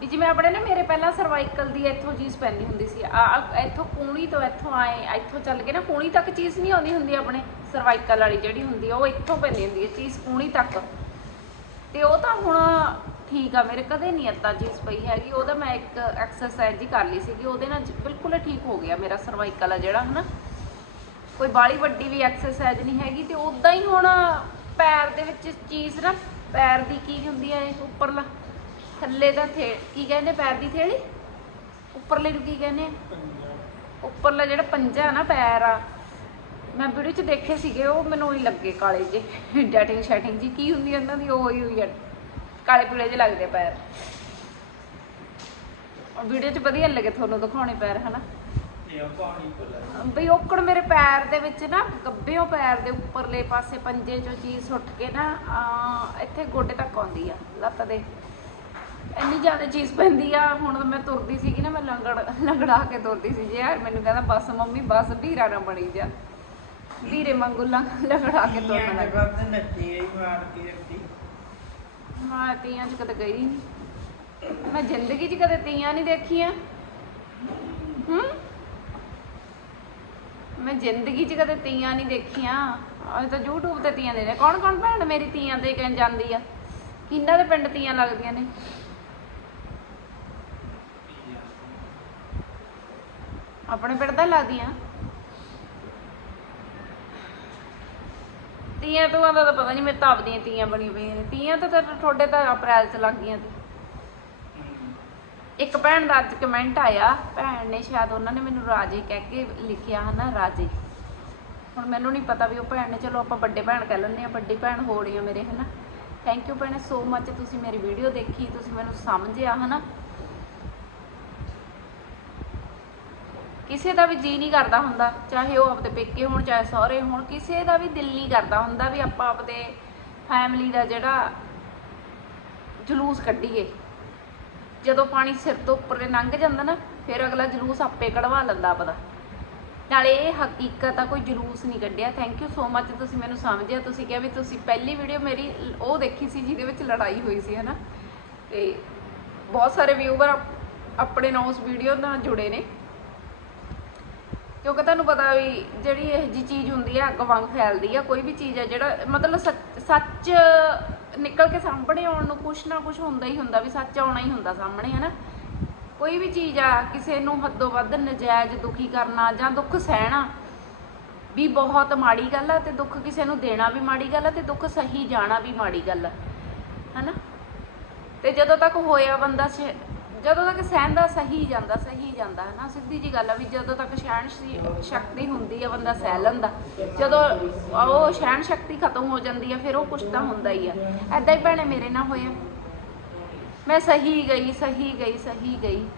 ਵੀ ਜਿਵੇਂ ਆਪਣੇ ਨਾ ਮੇਰੇ ਪਹਿਲਾਂ ਸਰਵਾਈਕਲ ਦੀ ਇੱਥੋਂ ਚੀਜ਼ ਪੈਂਦੀ ਹੁੰਦੀ ਸੀ, ਆ- ਇੱਥੋਂ ਕੂਣੀ ਤੋਂ ਇੱਥੋਂ ਆਏ, ਇੱਥੋਂ ਚੱਲ ਕੇ ਨਾ ਕੂਣੀ ਤੱਕ ਚੀਜ਼ ਨਹੀਂ ਆਉਂਦੀ ਹੁੰਦੀ ਆਪਣੇ ਸਰਵਾਈਕਲ ਵਾਲੀ ਜਿਹੜੀ ਹੁੰਦੀ ਆ, ਉਹ ਇੱਥੋਂ ਪੈਂਦੀ ਹੁੰਦੀ ਹੈ ਚੀਜ਼ ਕੂਣੀ ਤੱਕ। ਤੇ ਉਹ ਤਾਂ ਹੁਣ ਠੀਕ ਆ ਮੇਰੇ ਕਦੇ ਨਹੀਂ ਏਦਾਂ ਚੀਜ਼ ਪਈ ਹੈਗੀ। ਉਹਦਾ ਮੈਂ ਇੱਕ ਐਕਸਰਸਾਈਜ਼ ਹੀ ਕਰ ਲਈ ਸੀਗੀ ਉਹਦੇ ਨਾਲ ਬਿਲਕੁਲ ਠੀਕ ਹੋ ਗਿਆ ਮੇਰਾ ਸਰਵਾਈਕਲ ਆ ਜਿਹੜਾ ਹਨਾ। ਕੋਈ ਬਾਲੀ ਵੱਡੀ ਵੀ ਐਕਸਰਸਾਈਜ਼ ਨਹੀਂ ਹੈਗੀ ਤੇ ਉਦਾਂ ਹੀ ਹੁਣ ਪੈਰ ਦੇ ਵਿੱਚ ਚੀਜ਼ ਨਾ ਪੈਰ ਦੀ ਕੀ ਹੁੰਦੀ ਹੈ ਇਹ ਉੱਪਰਲਾ ਥੱਲੇ ਦਾ ਥੇ ਕੀ ਕਹਿੰਦੇ ਪੈਰ ਦੀ ਥੇੜੀ ਉੱਪਰਲੇ ਨੂੰ ਕੀ ਕਹਿੰਦੇ ਉੱਪਰਲਾ ਜਿਹੜਾ ਪੰਜਾ ਨਾ ਪੈਰ ਆ ਮੈਂ ਵੀਡੀਓ 'ਚ ਦੇਖੇ ਸੀਗੇ ਉਹ ਮੈਨੂੰ ਹੀ ਲੱਗੇ ਕਾਲੇ ਜੇ ਡੈਟਿੰਗ ਸ਼ੈਟਿੰਗ ਜੀ ਕੀ ਹੁੰਦੀ ਇਹਨਾਂ ਦੀ ਉਹ ਹੀ ਹੋਈ ਆ ਕਾਲੇ ਪੀਲੇ ਜਿਹੇ ਲੱਗਦੇ ਪੈਰ। ਔਰ ਵੀਡੀਓ 'ਚ ਵਧੀਆ ਲੱਗੇ ਤੁਹਾਨੂੰ ਦਿਖਾਉਣੇ ਪੈਰ ਹਨਾ? ਬਈ ਔਕੜ ਮੇਰੇ ਪੈਰ ਦੇ ਵਿੱਚ ਨਾ ਗੱਬਿਓ ਪੈਰ ਦੇ ਉੱਪਰਲੇ ਪਾਸੇ ਪੰਜੇ ਚੋਂ ਚੀਜ਼ ਸੁੱਟ ਕੇ ਨਾ ਆ ਇੱਥੇ ਗੋਡੇ ਤੱਕ ਆਉਂਦੀ ਆ ਲੱਤ ਦੇ। ਇੰਨੀ ਜ਼ਿਆਦਾ ਚੀਜ਼ ਪੈਂਦੀ ਆ ਹੁਣ ਮੈਂ ਤੁਰਦੀ ਸੀਗੀ ਨਾ ਮੈਂ ਲੰਗੜ ਲੰਗੜਾ ਕੇ ਤੁਰਦੀ ਸੀ ਜੇ ਯਾਰ ਮੈਨੂੰ ਕਹਿੰਦਾ ਬਸ ਮੰਮੀ ਬਸ ਵੀਰਾ ਨਾ ਬਣੀ ਜਾ। ਵੀਰੇ ਵਾਂਗੂ ਲੰਗ- ਲੰਗੜਾ ਕੇ ਇਹ ਲੱਗ ਬਾਤ ਨੱਚੀ ਗਈ ਮਾਰਦੀ ਰੱਖੀ ਹਾਂ ਤੀਆਂ 'ਚ ਕਦੇ ਗਈ ਨਹੀਂ ਮੈਂ ਜ਼ਿੰਦਗੀ 'ਚ ਕਦੇ ਤੀਆਂ ਨਹੀਂ ਦੇਖੀਆਂ। ਹੂੰ? ਮੈਂ ਜ਼ਿੰਦਗੀ 'ਚ ਕਦੇ ਤੀਆਂ ਨਹੀਂ ਦੇਖੀਆਂ। ਅੱਜ ਤਾਂ YouTube ਤੇ ਤੀਆਂ ਦੇ ਨੇ ਕੌਣ ਕੌਣ ਭੈਣ ਮੇਰੀ ਤੀਆਂ ਦੇ ਕੇ ਜਾਂਦੀ ਆ? ਕਿੰਨਾਂ ਦੇ ਪਿੰਡ ਤੀਆਂ ਲੱਗਦੀਆਂ ਨੇ? ਆਪਣੇ ਪਿੰਡ ਦਾ ਲੱਗਦੀਆਂ। ਤੀਆਂ ਤੋਂ ਦਾ ਤਾਂ ਪਤਾ ਨਹੀਂ ਮੇਰੇ ਤਾਂ ਆਪਦੀਆਂ ਤੀਆਂ ਬਣੀਆਂ ਪਈਆਂ ਨੇ। ਤੀਆਂ ਤਾਂ ਤਾਂ ਤੁਹਾਡੇ ਤਾਂ ਅਪ੍ਰੈਲ 'ਚ ਲੱਗ ਗਈਆਂ। ਸੀ ਇੱਕ ਭੈਣ ਦਾ ਅੱਜ ਕਮੈਂਟ ਆਇਆ ਭੈਣ ਨੇ ਸ਼ਾਇਦ ਉਹਨਾਂ ਨੇ ਮੈਨੂੰ ਰਾਜੇ ਕਹਿ ਕੇ ਲਿਖਿਆ ਹਨਾ ਰਾਜੇ। ਹੁਣ ਮੈਨੂੰ ਨਹੀਂ ਪਤਾ ਵੀ ਉਹ ਭੈਣ ਨੇ ਚਲੋ ਆਪਾਂ ਵੱਡੇ ਭੈਣ ਕਹਿ ਲੈਂਦੇ ਆ ਵੱਡੀ ਭੈਣ ਹੋ ਰਹੀ ਆ ਮੇਰੇ ਹਨਾ। ਥੈਂਕ ਯੂ ਭੈਣੇ ਸੋ ਮੱਚ ਤੁਸੀਂ ਮੇਰੀ ਵੀਡੀਓ ਦੇਖੀ ਤੁਸੀਂ ਮੈਨੂੰ ਸਮਝਿਆ ਹਨਾ। ਕਿਸੇ ਦਾ ਵੀ ਜੀ ਨਹੀਂ ਕਰਦਾ ਹੁੰਦਾ, ਚਾਹੇ ਉਹ ਆਪਦੇ ਪੇਕੇ ਹੋਣ, ਚਾਹੇ ਸਹੁਰੇ ਹੋਣ, ਕਿਸੇ ਦਾ ਵੀ ਦਿਲ ਨਹੀਂ ਕਰਦਾ ਹੁੰਦਾ ਵੀ ਆਪਾਂ ਆਪਦੇ ਫੈਮਿਲੀ ਦਾ ਜਿਹੜਾ ਜਲੂਸ ਕੱਢੀਏ। ਜਦੋਂ ਪਾਣੀ ਸਿਰ ਤੋਂ ਉੱਪਰ ਲੰਘ ਜਾਂਦਾ ਨਾ, ਫਿਰ ਅਗਲਾ ਜਲੂਸ ਆਪੇ ਕਢਵਾ ਲੈਂਦਾ ਆਪਦਾ। ਨਾਲੇ ਇਹ ਹਕੀਕਤ ਆ, ਕੋਈ ਜਲੂਸ ਨਹੀਂ ਕੱਢਿਆ। ਥੈਂਕ ਯੂ ਸੋ ਮੱਚ ਤੁਸੀਂ ਮੈਨੂੰ ਸਮਝਿਆ। ਤੁਸੀਂ ਕਿਹਾ ਵੀ ਤੁਸੀਂ ਪਹਿਲੀ ਵੀਡੀਓ ਮੇਰੀ ਉਹ ਦੇਖੀ ਸੀ ਜਿਹਦੇ ਵਿੱਚ ਲੜਾਈ ਹੋਈ ਸੀ, ਹਨਾ? ਤੇ ਬਹੁਤ ਸਾਰੇ ਵਿਊਵਰ ਆਪਣੇ ਨਾਲ ਉਸ ਵੀਡੀਓ ਨਾਲ ਜੁੜੇ ਨੇ। ਕਿਉਂਕਿ ਤੁਹਾਨੂੰ ਪਤਾ ਵੀ ਜਿਹੜੀ ਇਹ ਜੀ ਚੀਜ਼ ਹੁੰਦੀ ਹੈ ਅੱਗ ਵਾਂਗ ਫੈਲਦੀ ਆ, ਕੋਈ ਵੀ ਚੀਜ਼ ਆ ਜਿਹੜਾ, ਮਤਲਬ ਸੱਚ- ਸੱਚ ਨਿਕਲ ਕੇ ਸਾਹਮਣੇ ਆਉਣ ਨੂੰ ਕੁਛ ਨਾ ਕੁਛ ਹੁੰਦਾ ਹੀ ਹੁੰਦਾ ਵੀ ਸੱਚ ਆਉਣਾ ਹੀ ਹੁੰਦਾ ਸਾਹਮਣੇ ਹੈ ਨਾ ਕੋਈ ਵੀ ਚੀਜ਼ ਆ, ਕਿਸੇ ਨੂੰ ਹੱਦੋਂ ਵੱਧ ਨਜਾਇਜ਼ ਦੁਖੀ ਕਰਨਾ ਜਾਂ ਦੁੱਖ ਸਹਿਣਾ ਵੀ ਬਹੁਤ ਮਾੜੀ ਗੱਲ ਆ ਤੇ ਦੁੱਖ ਕਿਸੇ ਨੂੰ ਦੇਣਾ ਵੀ ਮਾੜੀ ਗੱਲ ਆ ਤੇ ਦੁੱਖ ਸਹੀ ਜਾਣਾ ਵੀ ਮਾੜੀ ਗੱਲ ਆ, ਹਨਾ? ਤੇ ਜਦੋਂ ਤੱਕ ਹੋਇਆ ਬੰਦਾ ਸ- ਜਦੋਂ ਤੱਕ ਸਹਿੰਦਾ ਸਹੀ ਜਾਂਦਾ ਸਹੀ ਜਾਂਦਾ, ਹੈ ਨਾ? ਸਿੱਧੀ ਜੀ ਗੱਲ ਆ ਵੀ ਜਦੋਂ ਤੱਕ ਸਹਿਣ ਸ਼ੀ- ਸ਼ਕਤੀ ਹੁੰਦੀ ਆ ਬੰਦਾ ਸਹਿ ਲੈਂਦਾ। ਜਦੋਂ ਉਹ ਸਹਿਣ ਸ਼ਕਤੀ ਖਤਮ ਹੋ ਜਾਂਦੀ ਆ, ਫਿਰ ਉਹ ਕੁਛ ਤਾਂ ਹੁੰਦਾ ਹੀ ਆ। ਐਦਾਂ ਹੀ ਭੈਣੇ ਮੇਰੇ ਨਾਲ ਹੋਇਆ। ਮੈਂ ਸਹੀ ਗਈ ਸਹੀ ਗਈ ਸਹੀ ਗਈ।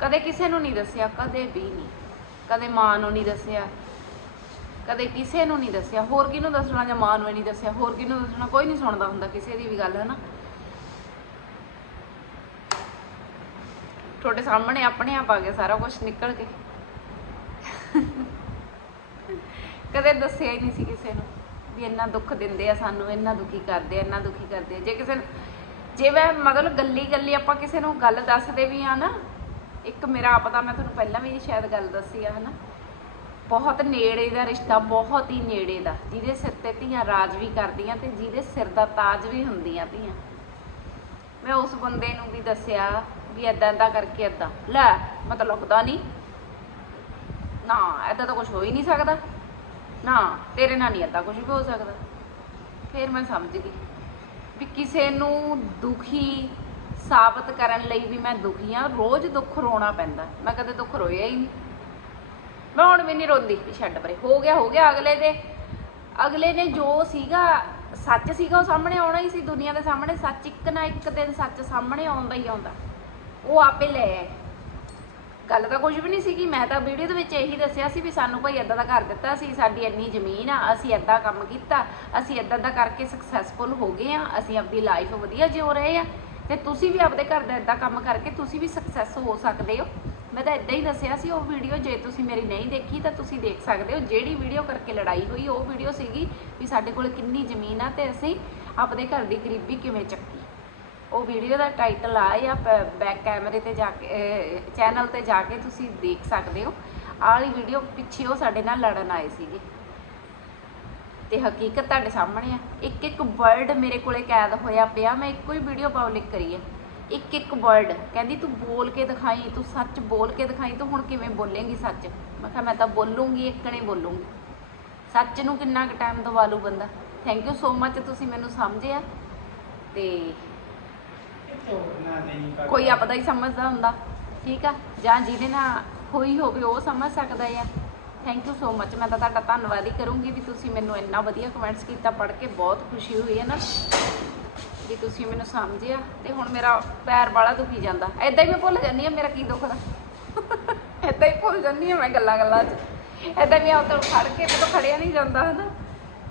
ਕਦੇ ਕਿਸੇ ਨੂੰ ਨਹੀਂ ਦੱਸਿਆ, ਕਦੇ ਵੀ ਨਹੀਂ। ਕਦੇ ਮਾਂ ਨੂੰ ਨਹੀਂ ਦੱਸਿਆ। ਕਦੇ ਕਿਸੇ ਨੂੰ ਨਹੀਂ ਦੱਸਿਆ। ਹੋਰ ਕਿਹਨੂੰ ਦੱਸਣਾ ਜਾਂ ਮਾਂ ਨੂੰ ਹੀ ਨਹੀਂ ਦੱਸਿਆ? ਹੋਰ ਕਿਹਨੂੰ ਦੱਸਣਾ? ਕੋਈ ਨਹੀਂ ਸੁਣਦਾ ਹੁੰਦਾ ਕਿਸੇ ਦੀ ਵੀ ਗੱਲ, ਹੈ ਨਾ? ਤੁਹਾਡੇ ਸਾਹਮਣੇ ਆਪਣੇ ਆਪ ਆ ਗਿਆ, ਸਾਰਾ ਕੁਝ ਨਿਕਲ ਕੇ। ਕਦੇ ਦੱਸਿਆ ਹੀ ਨਹੀਂ ਸੀ ਕਿਸੇ ਨੂੰ ਵੀ ਇੰਨਾ ਦੁੱਖ ਦਿੰਦੇ ਆ ਸਾਨੂੰ, ਇੰਨਾ ਦੁਖੀ ਕਰਦੇ ਆ, ਇੰਨਾ ਦੁਖੀ ਕਰਦੇ ਆ। ਜੇ ਕਿਸੇ ਨੂੰ ਜੇ ਮੈਂ ਮਤਲਬ ਗੱਲੀ ਗੱਲੀ ਆਪਾਂ ਕਿਸੇ ਨੂੰ ਗੱਲ ਦੱਸਦੇ ਵੀ ਆ ਨਾ, ਇੱਕ ਮੇਰਾ ਆਪ ਦਾ ਮੈਂ ਤੁਹਾਨੂੰ ਪਹਿਲਾਂ ਵੀ ਸ਼ਾਇਦ ਗੱਲ ਦੱਸੀ ਆ, ਹਨਾ? ਬਹੁਤ ਨੇੜੇ ਦਾ ਰਿਸ਼ਤਾ, ਬਹੁਤ ਹੀ ਨੇੜੇ ਦਾ, ਜਿਹਦੇ ਸਿਰ ਤੇ ਧੀਆਂ ਰਾਜ ਵੀ ਕਰਦੀਆਂ ਤੇ ਜਿਹਦੇ ਸਿਰ ਦਾ ਤਾਜ ਵੀ ਹੁੰਦੀਆਂ ਧੀਆਂ। ਮੈਂ ਉਸ ਬੰਦੇ ਨੂੰ ਵੀ ਦੱਸਿਆ ਵੀ ਐਦਾਂ ਐਦਾਂ ਕਰਕੇ ਐਦਾਂ ਲੈ, ਮੈਂ ਤਾਂ ਲੁਕਦਾ ਨਹੀਂ। ਨਾ ਐਦਾਂ ਤਾਂ ਕੁਝ ਹੋ ਹੀ ਨਹੀਂ ਸਕਦਾ। ਨਾ, ਤੇਰੇ ਨਾਲ ਨਹੀਂ ਐਦਾਂ ਕੁਝ ਵੀ ਹੋ ਸਕਦਾ। ਫਿਰ ਮੈਂ ਸਮਝ ਗਈ ਵੀ ਕਿਸੇ ਨੂੰ ਦੁਖੀ ਸਾਬਤ ਕਰਨ ਲਈ ਵੀ ਮੈਂ ਦੁਖੀ ਆ ਰੋਜ਼ ਦੁੱਖ ਰੋਣਾ ਪੈਂਦਾ। ਮੈਂ ਕਦੇ ਦੁੱਖ ਰੋਇਆ ਹੀ ਨਹੀਂ। ਮੈਂ ਹੁਣ ਵੀ ਨਹੀਂ ਰੋਂਦੀ ਵੀ ਛੱਡ ਪਰੇ। ਹੋ ਗਿਆ ਹੋ ਗਿਆ ਅਗਲੇ ਦੇ। ਅਗਲੇ ਨੇ ਜੋ ਸੀਗਾ ਸੱਚ ਸੀਗਾ ਉਹ ਸਾਹਮਣੇ ਆਉਣਾ ਹੀ ਸੀ, ਦੁਨੀਆ ਦੇ ਸਾਹਮਣੇ ਸੱਚ ਇੱਕ ਨਾ ਇੱਕ ਦਿਨ ਸੱਚ ਸਾਹਮਣੇ ਆਉਂਦਾ ਹੀ ਆਉਂਦਾ। ਉਹ ਆਪੇ ਲੈ ਆਏ ਗੱਲ ਤਾਂ ਕੁਝ ਵੀ ਨਹੀਂ ਸੀਗੀ, ਮੈਂ ਤਾਂ ਵੀਡੀਓ ਦੇ ਵਿੱਚ ਇਹੀ ਦੱਸਿਆ ਸੀ ਵੀ ਸਾਨੂੰ ਭਾਈ ਇਦਾਂ ਦਾ ਕਰ ਦਿੱਤਾ ਸੀ, ਸਾਡੀ ਇੰਨੀ ਜ਼ਮੀਨ ਆ, ਅਸੀਂ ਇਦਾਂ ਕੰਮ ਕੀਤਾ, ਅਸੀਂ ਇਦਾਂ ਦਾ ਕਰਕੇ ਸਕਸੈਸਫੁਲ ਹੋ ਗਏ ਆ, ਅਸੀਂ ਆਪਣੀ ਲਾਈਫ ਵਧੀਆ ਜਿਉ ਰਹੇ ਆ। ਤੇ ਤੁਸੀਂ ਵੀ ਆਪਦੇ ਘਰ ਦਾ ਇਦਾਂ ਕੰਮ ਕਰਕੇ ਤੁਸੀਂ ਵੀ ਸਕਸੈਸ ਹੋ ਸਕਦੇ ਹੋ। ਮੈਂ ਤਾਂ ਇਦਾਂ ਹੀ ਦੱਸਿਆ ਸੀ, ਉਹ ਵੀਡੀਓ ਜੇ ਤੁਸੀਂ ਮੇਰੀ ਨਹੀਂ ਦੇਖੀ ਤਾਂ ਤੁਸੀਂ ਦੇਖ ਸਕਦੇ ਹੋ। ਜਿਹੜੀ ਵੀਡੀਓ ਕਰਕੇ ਲੜਾਈ ਹੋਈ, ਉਹ ਵੀਡੀਓ ਸੀਗੀ ਵੀ ਸਾਡੇ ਕੋਲ ਕਿੰਨੀ ਜ਼ਮੀਨ ਆ ਤੇ ਅਸੀਂ ਆਪਦੇ ਘਰ ਦੀ ਗਰੀਬੀ ਕਿਵੇਂ ਚੱਕੀ। ਉਹ ਵੀਡੀਓ ਦਾ ਟਾਈਟਲ ਆ ਜਾਂ ਬੈਕ ਕੈਮਰੇ ਤੇ ਜਾ ਕੇ ਚੈਨਲ ਤੇ ਜਾ ਕੇ ਤੁਸੀਂ ਦੇਖ ਸਕਦੇ ਹੋ। ਆਹ ਵਾਲੀ ਵੀਡੀਓ ਪਿੱਛੇ ਉਹ ਸਾਡੇ ਨਾਲ ਲੜਨ ਆਏ ਸੀਗੇ। ਤੇ ਹਕੀਕਤ ਤੁਹਾਡੇ ਸਾਹਮਣੇ ਆ। ਇੱਕ ਇੱਕ ਵਰਡ ਮੇਰੇ ਕੋਲੇ ਕੈਦ ਹੋਇਆ ਪਿਆ, ਮੈਂ ਇੱਕੋ ਹੀ ਵੀਡੀਓ ਪਬਲਿਕ ਕਰੀ ਹੈ ਇੱਕ ਇੱਕ ਵਰਡ ਕਹਿੰਦੀ ਤੂੰ ਬੋਲ ਕੇ ਦਿਖਾਈ, ਤੂੰ ਸੱਚ ਬੋਲ ਕੇ ਦਿਖਾਈ, ਤੂੰ ਹੁਣ ਕਿਵੇਂ ਬੋਲੇਂਗੀ ਸੱਚ? ਮੈਂ ਕਿਹਾ ਮੈਂ ਤਾਂ ਬੋਲੂੰਗੀ, ਇੱਕ ਬੋਲੂੰਗੀ। ਸੱਚ ਨੂੰ ਕਿੰਨਾ ਕੁ ਟਾਈਮ ਦਵਾ ਲੂ ਬੰਦਾ? ਥੈਂਕ ਯੂ ਸੋ ਮੱਚ ਤੁਸੀਂ ਮੈਨੂੰ ਸਮਝਿਆ। ਤੇ ਕੋਈ ਆਪਦਾ ਹੀ ਸਮਝਦਾ ਹੁੰਦਾ। ਠੀਕ ਆ? ਜਾਂ ਜਿਹਦੇ ਨਾਲ ਹੋਈ ਹੋਵੇ, ਉਹ ਸਮਝ ਸਕਦਾ ਆ। ਥੈਂਕ ਯੂ ਸੋ ਮੱਚ ਮੈਂ ਤਾਂ ਤੁਹਾਡਾ ਧੰਨਵਾਦ ਹੀ ਕਰੂੰਗੀ ਵੀ ਤੁਸੀਂ ਮੈਨੂੰ ਇੰਨਾ ਵਧੀਆ ਕਮੈਂਟਸ ਕੀਤਾ, ਪੜ੍ਹ ਕੇ ਬਹੁਤ ਖੁਸ਼ੀ ਹੋਈ ਹੈ ਨਾ। ਵੀ ਤੁਸੀਂ ਮੈਨੂੰ ਸਮਝਿਆ ਤੇ ਹੁਣ ਮੇਰਾ ਪੈਰ ਵਾਲਾ ਦੁਖੀ ਜਾਂਦਾ। ਐਦਾਂ ਹੀ ਮੈਂ ਭੁੱਲ ਜਾਂਦੀ ਆ ਮੇਰਾ ਕੀ ਦੁਖਦਾ ਐਦਾਂ ਹੀ ਭੁੱਲ ਜਾਂਦੀ ਆ ਮੈਂ ਗੱਲਾਂ ਗੱਲਾਂ 'ਚ। ਐਦਾਂ ਵੀ ਆਪ ਤੋਂ ਖੜ ਕੇ ਮੇਰੇ ਤੋਂ ਖੜਿਆ ਨਹੀਂ ਜਾਂਦਾ ਹਨਾ।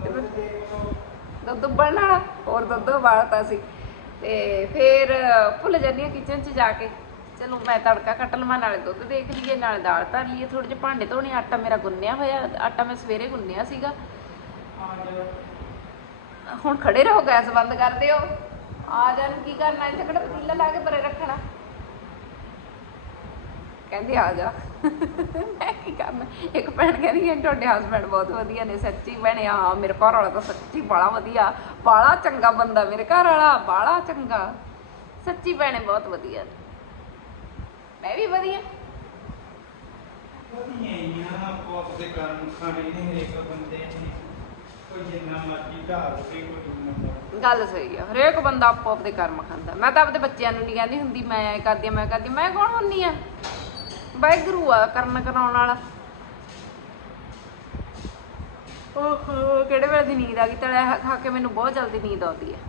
ਤੇ ਫਿਰ ਦੁੱਧ ਹੋਰ ਦੁੱਧ ਉਬਾਲਤਾ ਸੀ। ਤੇ ਫਿਰ ਭੁੱਲ ਜਾਂਦੀ ਹਾਂ ਕਿਚਨ 'ਚ ਜਾ ਕੇ। ਚਲੋ ਮੈਂ ਤੜਕਾ ਕੱਟ ਲਵਾਂ, ਨਾਲੇ ਦੁੱਧ ਦੇਖ ਲਈਏ, ਨਾਲੇ ਦਾਲ ਧਰ ਲਈਏ। ਥੋੜੇ ਜਿਹੇ ਭਾਂਡੇ ਧੋਣੇ, ਆਟਾ ਮੇਰਾ ਗੁੰਨਿਆ ਹੋਇਆ, ਆਟਾ ਮੈਂ ਸਵੇਰੇ ਗੁੰਨਿਆ ਸੀਗਾ। ਹੁਣ ਖੜੇ ਰਹੋ, ਗੈਸ ਬੰਦ ਕਰ ਦਿਓ। ਆ ਜਾਣ ਕੀ ਕਰਨਾ, ਇੱਥੇ ਕਿਹੜਾ ਪਤੀਲਾ ਲਾ ਕੇ ਪਰੇ ਰੱਖਣਾ। ਕਹਿੰਦੇ ਆ ਜਾ। ਮੈਂ ਕੀ ਕਰਨਾ, ਇੱਕ ਭੈਣ ਕਹਿੰਦੀ ਹੈ, ਤੁਹਾਡੇ ਹਸਬੰਡ ਬਹੁਤ ਵਧੀਆ ਨੇ, ਸੱਚੀ ਭੈਣੇ, ਹਾਂ, ਮੇਰੇ ਘਰ ਵਾਲਾ ਤਾਂ ਸੱਚੀ ਬੜਾ ਵਧੀਆ ਬਾਲਾ ਚੰਗਾ ਬੰਦਾ ਮੇਰੇ ਘਰ ਵਾਲਾ ਬਾਲਾ ਚੰਗਾ। ਸੱਚੀ ਭੈਣੇ, ਬਹੁਤ ਵਧੀਆ। ਮੈਂ ਵੀ ਵਧੀਆ। ਵਧੀਆ ਹੀ ਆ, ਆਪੋ ਆਪਦੇ ਕਰਮ ਖਾਣੇ ਨੇ ਹਰੇਕ ਬੰਦੇ ਨੇ। ਕੋਈ ਜਿੰਨਾ ਮਰਜ਼ੀ ਢਾਲ ਕੇ ਕੋਈ ਜਿੰਨਾ ਗੱਲ ਸਹੀ ਆ, ਹਰੇਕ ਬੰਦਾ ਆਪੋ ਆਪਦੇ ਕਰਮ ਖਾਂਦਾ। ਮੈਂ ਤਾਂ ਆਪਦੇ ਬੱਚਿਆਂ ਨੂੰ ਨਹੀਂ ਕਹਿੰਦੀ ਹੁੰਦੀ, ਮੈਂ ਐ ਕਰਦੀ ਆ, ਮੈਂ ਕਰਦੀ ਆ। ਮੈਂ ਕੌਣ ਹੁੰਨੀ ਆ? ਵਾਹਿਗੁਰੂ ਆ, ਕਰਨ ਕਰਾਉਣ ਵਾਲਾ। ਓਹੋ, ਕਿਹੜੇ ਵੇਲੇ ਦੀ ਨੀਂਦ ਆ ਗਈ? ਤਲਿਆ ਖਾ- ਖਾ ਕੇ ਮੈਨੂੰ ਬਹੁਤ ਜਲਦੀ ਨੀਂਦ ਆਉਂਦੀ ਹੈ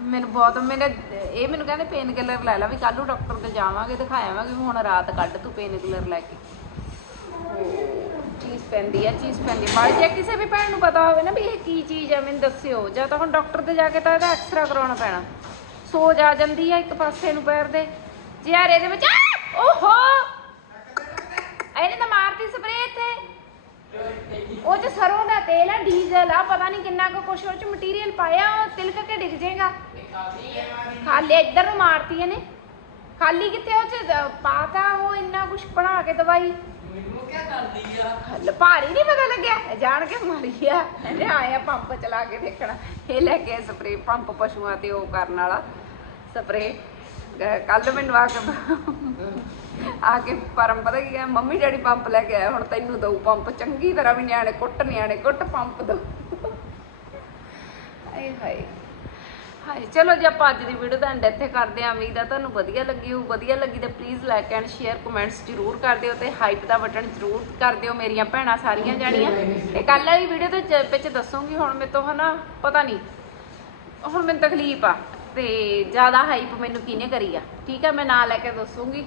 ਮੈਨੂੰ ਬਹੁਤ, ਮੇਰੇ, ਇਹ ਮੈਨੂੰ ਕਹਿੰਦੇ ਪੇਨ ਕਿਲਰ ਲੈ ਲੈ ਵੀ ਕੱਲ ਨੂੰ ਡਾਕਟਰ ਤੇ ਜਾਵਾਂਗੇ ਦਿਖਾਵਾਂਗੇ ਵੀ ਹੁਣ ਰਾਤ ਕੱਢ ਤੂੰ ਪੇਨ ਕਿਲਰ ਲੈ ਕੇ। ਚੀਜ਼ ਪੈਂਦੀ ਆ, ਚੀਜ਼ ਪੈਂਦੀ। ਆ ਜੇ ਕਿਸੇ ਵੀ ਭੈਣ ਨੂੰ ਪਤਾ ਹੋਵੇ ਨਾ ਵੀ ਇਹ ਕੀ ਚੀਜ਼ ਆ, ਮੈਨੂੰ ਦੱਸਿਓ। ਜਾਂ ਤਾਂ ਹੁਣ ਡਾਕਟਰ ਤੇ ਜਾ ਕੇ ਤਾਂ ਇਹਦਾ ਐਕਸਰਾ ਕਰਾਉਣਾ ਪੈਣਾ। ਸੋਜ ਆ ਜਾਂਦੀ ਆ ਇੱਕ ਪਾਸੇ ਨੂੰ ਪੈਰ ਦੇ। ਜੇ ਯਾਰ ਇਹਦੇ ਵਿੱਚ ਆ! ਓਹੋ! ਇਹਨੇ ਤਾਂ ਮਾਰਤੀ ਸਪਰੇਅ ਇੱਥੇ। ਉਹ ਚ ਸਰੋਂ ਦਾ ਤੇਲ ਆ, ਡੀਜ਼ਲ ਆ, ਪਤਾ ਨਹੀਂ ਕਿੰਨਾ ਕੁ ਕੁਛ ਉਹ ਚ ਮਟੀਰੀਅਲ ਪਾਇਆ, ਉਹ ਤਿਲਕ ਕੇ ਡਿੱਗ ਜਾਏਗਾ। ਖਾਲੀ ਇੱਧਰ ਨੂੰ ਮਾਰਤੀ ਇਹਨੇ। ਖਾਲੀ ਕਿੱਥੇ ਉਹ ਚ? ਦ- ਪਾਤਾ ਉਹ ਇੰਨਾ ਕੁਛ ਬਣਾ ਕੇ ਦਵਾਈ। ਹਲ, ਭਾਰੀ ਨਹੀਂ ਪਤਾ ਲੱਗਿਆ? ਜਾਣ ਕੇ ਮਾਰੀ ਆ। ਇਹਨੇ ਆਇਆ ਪੰਪ ਚਲਾ ਕੇ ਦੇਖਣਾ। ਇਹ ਲੈ ਕੇ ਸਪਰੇ ਪੰਪ ਪਸ਼ੂਆਂ ਤੇ ਉਹ ਕਰਨ ਵਾਲਾ ਸਪਰੇ ਕੱਲ ਮੈਨੂੰ ਆ ਕੇ ਆ ਕੇ ਪਰਮ ਪਤਾ ਕੀ ਹੈ ਮੰਮੀ ਡੈਡੀ ਪੰਪ ਲੈ ਕੇ ਆਇਆ, ਹੁਣ ਤੈਨੂੰ ਦਊ ਪੰਪ। ਚੰਗੀ ਤਰ੍ਹਾਂ ਵੀ ਨਿਆਣੇ ਕੁੱਟ ਨਿਆਣੇ ਕੁੱਟ ਪੰਪ ਦੋ ਆਏ ਹਾਏ। ਹਾਏ ਚਲੋ ਜੀ ਆਪਾਂ ਅੱਜ ਦੀ ਵੀਡੀਓ ਦਾ ਐਂਡ ਇੱਥੇ ਕਰਦੇ ਆਂ ਉਮੀਦ ਆ ਤੁਹਾਨੂੰ ਵਧੀਆ ਲੱਗੀ ਹੋਊ। ਵਧੀਆ ਲੱਗੀ ਤਾਂ please like and share comments ਜ਼ਰੂਰ ਕਰ ਦਿਓ ਤੇ ਹਾਈਪ ਦਾ ਬਟਨ ਜ਼ਰੂਰ ਕਰ ਦਿਓ ਮੇਰੀਆਂ ਭੈਣਾਂ ਸਾਰੀਆਂ ਜਾਣੀਆਂ। ਤੇ ਕੱਲ ਵਾਲੀ ਵੀਡੀਓ ਦੇ ਵਿੱਚ ਦੱਸੂਗੀ ਹੁਣ ਮੇਰੇ ਤੋਂ ਹਨਾ ਪਤਾ ਨਹੀਂ। ਹੁਣ ਮੈਨੂੰ ਤਕਲੀਫ ਆ ਤੇ ਜ਼ਿਆਦਾ ਹਾਈਪ ਮੈਨੂੰ ਕਿਹਨੇ ਕਰੀ ਆ? ਠੀਕ ਆ ਮੈਂ ਨਾਂ ਲੈ ਕੇ ਦੱਸੂਗੀ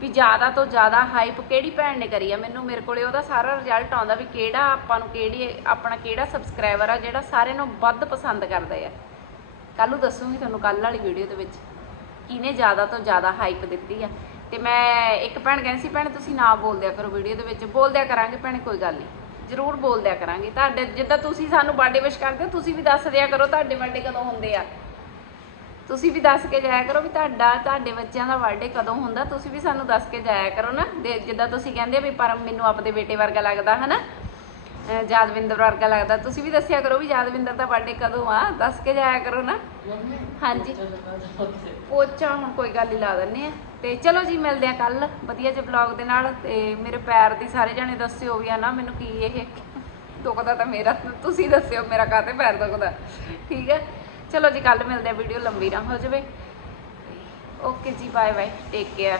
ਵੀ ਜ਼ਿਆਦਾ ਤੋਂ ਜ਼ਿਆਦਾ ਹਾਈਪ ਕਿਹੜੀ ਭੈਣ ਨੇ ਕਰੀ ਆ? ਮੈਨੂੰ ਮੇਰੇ ਕੋਲੇ ਉਹਦਾ ਸਾਰਾ ਰਿਜ਼ਲਟ ਆਉਂਦਾ ਵੀ ਕਿਹੜਾ ਆਪਾਂ ਨੂੰ ਕਿਹੜੀ ਆਪਣਾ ਕਿਹੜਾ ਸਬਸਕ੍ਰਾਈਬਰ ਆ ਜਿਹੜਾ ਸਾਰਿਆਂ ਨੂੰ ਵੱਧ ਪਸੰਦ ਕਰਦਾ ਆ। ਕੱਲ ਨੂੰ ਦੱਸੂਗੀ ਤੁਹਾਨੂੰ ਕੱਲ ਵਾਲੀ ਵੀਡੀਓ ਦੇ ਵਿੱਚ ਕਿਹਨੇ ਜ਼ਿਆਦਾ ਤੋਂ ਜ਼ਿਆਦਾ ਹਾਈਪ ਦਿੱਤੀ ਆ। ਤੇ ਮੈਂ ਇੱਕ ਭੈਣ ਕਹਿੰਦੀ ਸੀ, ਭੈਣ ਤੁਸੀਂ ਨਾ ਬੋਲਦਿਆ ਕਰੋ ਵੀਡੀਓ ਦੇ ਵਿੱਚ, ਬੋਲਦਿਆ ਕਰਾਂਗੇ ਭੈਣੇ, ਕੋਈ ਗੱਲ ਨਹੀਂ, ਜ਼ਰੂਰ ਬੋਲਦਿਆ ਕਰਾਂਗੇ। ਤੁਹਾਡੇ, ਜਿੱਦਾਂ ਤੁਸੀਂ ਸਾਨੂੰ ਬਰਥਡੇ ਵਿਸ਼ ਕਰਦੇ ਹੋ, ਤੁਸੀਂ ਵੀ ਦੱਸ ਦਿਆ ਕਰੋ ਤੁਹਾਡੇ ਬਰਥਡੇ ਕਦੋਂ ਹੁੰਦੇ ਆ। ਤੁਸੀਂ ਵੀ ਦੱਸ ਕੇ ਜਾਇਆ ਕਰੋ ਵੀ ਤੁਹਾਡਾ, ਤੁਹਾਡੇ ਬੱਚਿਆਂ ਦਾ ਬਰਥਡੇ ਕਦੋਂ ਹੁੰਦਾ, ਤੁਸੀਂ ਵੀ ਸਾਨੂੰ ਦੱਸ ਕੇ ਜਾਇਆ ਕਰੋ ਨਾ। ਦੇ- ਜਿੱਦਾਂ ਤੁਸੀਂ ਕਹਿੰਦੇ ਵੀ ਪਰਮ ਮੈਨੂੰ ਆਪਦੇ ਬੇਟੇ ਵਰਗਾ ਲੱਗਦਾ, ਹਨਾ? ਅਹ ਯਾਦਵਿੰਦਰ ਵਰਗਾ ਲੱਗਦਾ। ਤੁਸੀਂ ਵੀ ਦੱਸਿਆ ਕਰੋ ਵੀ ਯਾਦਵਿੰਦਰ ਦਾ ਬਰਥਡੇ ਕਦੋਂ ਆ? ਦੱਸ ਕੇ ਜਾਇਆ ਕਰੋ ਨਾ। ਹਾਂਜੀ। ਪੋਚਾ ਹੁਣ ਕੋਈ ਗੱਲ ਹੀ ਲਾ ਦਿੰਨੇ ਆ। ਤੇ ਚਲੋ ਜੀ, ਮਿਲਦੇ ਆ ਕੱਲ ਵਧੀਆ ਜਿਹੇ ਵਲੌਗ ਦੇ ਨਾਲ। ਤੇ ਮੇਰੇ ਪੈਰ ਦੀ ਸਾਰੇ ਜਾਣੇ ਦੱਸਿਓ ਵੀ ਆ ਨਾ, ਮੈਨੂੰ ਕੀ ਇਹ ਦੁਖਦਾ ਤਾਂ ਮੇਰਾ। ਤੁਸੀਂ ਦੱਸਿਓ, ਮੇਰਾ ਕਾਹਤੇ ਪੈਰ ਦੁਖਦਾ। ਠੀਕ ਹੈ ਚਲੋ ਜੀ ਕੱਲ ਮਿਲਦੇ ਆ ਵੀਡੀਓ ਲੰਬੀ ਨਾ ਹੋ ਜਾਵੇ। ਓਕੇ ਜੀ ਬਾਏ ਬਾਏ ਟੇਕ ਕੇਅਰ